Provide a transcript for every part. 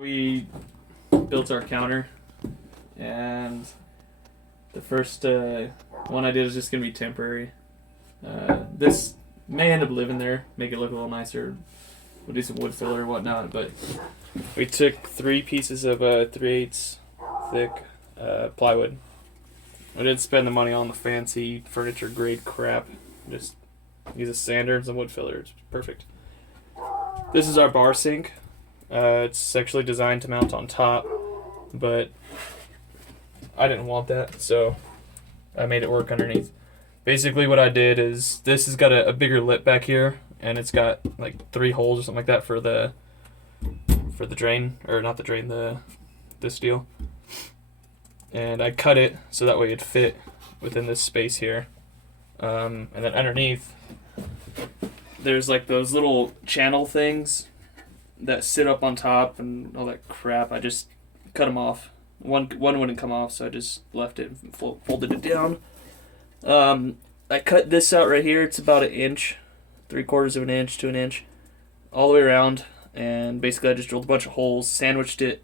We built our counter, and the first one I did is just going to be temporary. This may end up living there, make it look a little nicer. We'll do some wood filler and whatnot, but we took 3 pieces of 3/8 thick plywood. I didn't spend the money on the fancy furniture grade crap. Just use a sander and some wood filler. It's perfect. This is our bar sink. It's actually designed to mount on top, but I didn't want that, so I made it work underneath. Basically what I did is this has got a bigger lip back here, and it's got like 3 holes or something like that for the drain, or not the drain, this deal. And I cut it so that way it'd fit within this space here. And then underneath, there's like those little channel things that sit up on top and all that crap. I just cut them off. One wouldn't come off, so I just left it and folded it down. I cut this out right here. It's about 1 inch, 3/4 of an inch to 1 inch, all the way around. And basically I just drilled a bunch of holes, sandwiched it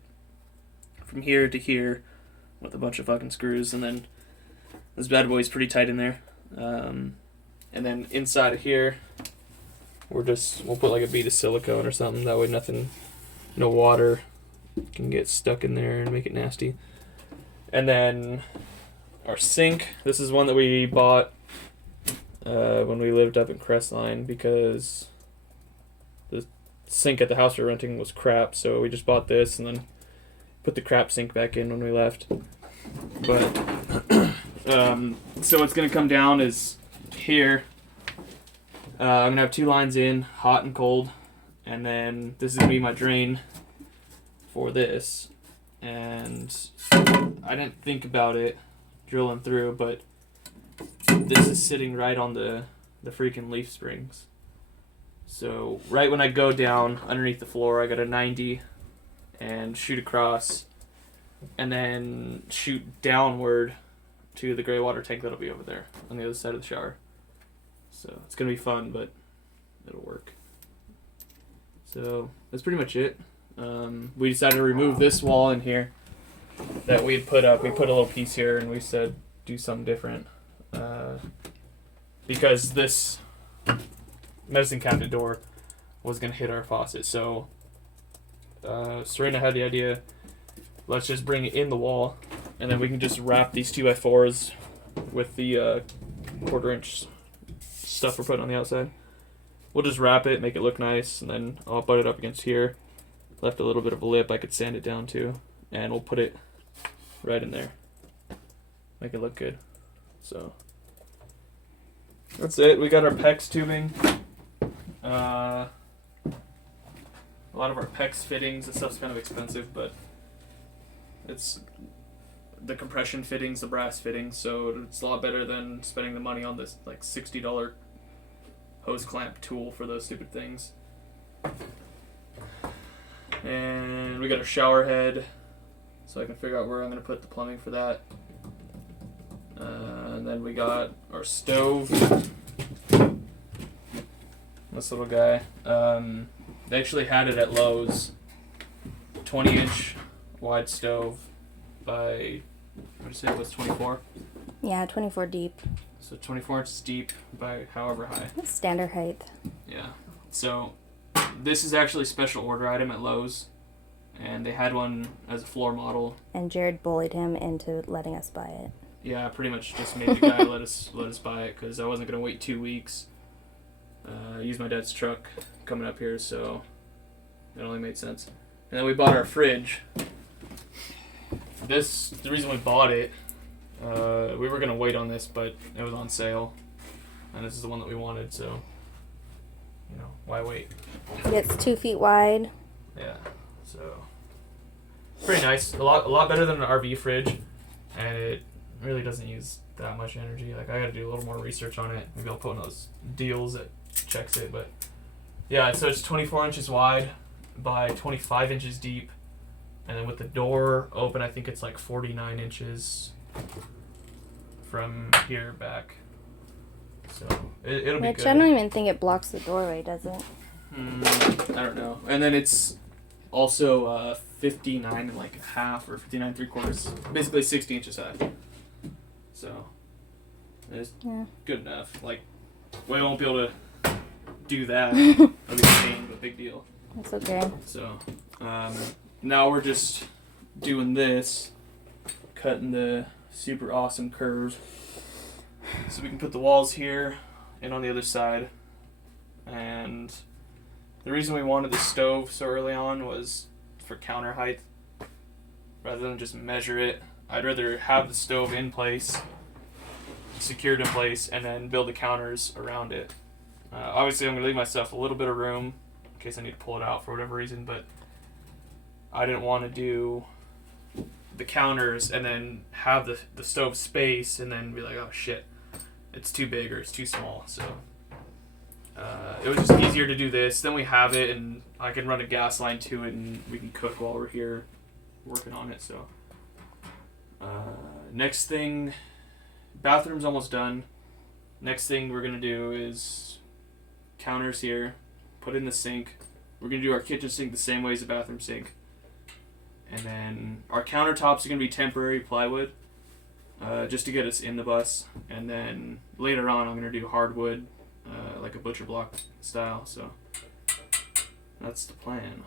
from here to here with a bunch of fucking screws, and then this bad boy's pretty tight in there. And then inside of here, we'll put like a bead of silicone or something. That way no water can get stuck in there and make it nasty. And then our sink. This is one that we bought when we lived up in Crestline, because the sink at the house we were renting was crap. So we just bought this and then put the crap sink back in when we left. But so what's gonna come down is here. I'm gonna have 2 lines in, hot and cold, and then this is gonna be my drain for this. And I didn't think about it drilling through, but this is sitting right on the freaking leaf springs. So right when I go down underneath the floor, I got a 90 and shoot across, and then shoot downward to the gray water tank that'll be over there on the other side of the shower. So it's gonna be fun, but it'll work. So that's pretty much it. We decided to remove this wall in here that we had put up. We put a little piece here, and we said do something different, because this medicine cabinet door was gonna hit our faucet. So Serena had the idea, let's just bring it in the wall, and then we can just wrap these 2x4s with the 1/4 inch stuff we're putting on the outside. We'll just wrap it, make it look nice, and then I'll butt it up against here. Left a little bit of a lip I could sand it down to, and we'll put it right in there. Make it look good. So that's it. We got our PEX tubing. A lot of our PEX fittings, this stuff's kind of expensive, but it's the compression fittings, the brass fittings, so it's a lot better than spending the money on this like $60 hose clamp tool for those stupid things. And we got our shower head, so I can figure out where I'm going to put the plumbing for that. And then we got our stove. This little guy. They actually had it at Lowe's. 20-inch wide stove by, what did you say it was, 24? Yeah, 24 deep. So 24 inches deep by however high. That's standard height. Yeah. So this is actually a special order item at Lowe's, and they had one as a floor model. And Jared bullied him into letting us buy it. Yeah, pretty much just made the guy let us buy it, because I wasn't gonna wait 2 weeks. I used my dad's truck coming up here, so it only made sense. And then we bought our fridge. The reason we bought it, we were gonna wait on this, but it was on sale, and this is the one that we wanted, so why wait? It's 2 feet wide. Yeah, so pretty nice. A lot better than an RV fridge, and it really doesn't use that much energy. Like, I gotta do a little more research on it. Maybe I'll put one of those deals that checks it, but yeah. So it's 24 inches wide by 25 inches deep, and then with the door open, I think it's like 49 inches from here back. So it'll be Which good. I don't even think it blocks the doorway, does it? I don't know. And then it's Also 59 and like a half or 59 3/4, basically 60 inches high. So it's good enough. Like we won't be able to do that. That'll be a pain, but big deal. That's okay. So now we're just doing this, cutting the super awesome curve, so we can put the walls here and on the other side. And the reason we wanted the stove so early on was for counter height. Rather than just measure it, I'd rather have the stove in place, secured in place, and then build the counters around it. Obviously, I'm going to leave myself a little bit of room in case I need to pull it out for whatever reason, but I didn't want to do the counters and then have the stove space and then be like, oh shit, it's too big or it's too small. So it was just easier to do this. Then we have it, and I can run a gas line to it, and we can cook while we're here working on it. So next thing, bathroom's almost done. Next thing we're gonna do is counters here, put in the sink. We're gonna do our kitchen sink the same way as the bathroom sink, and then our countertops are gonna be temporary plywood, just to get us in the bus. And then later on, I'm gonna do hardwood, like a butcher block style. So that's the plan.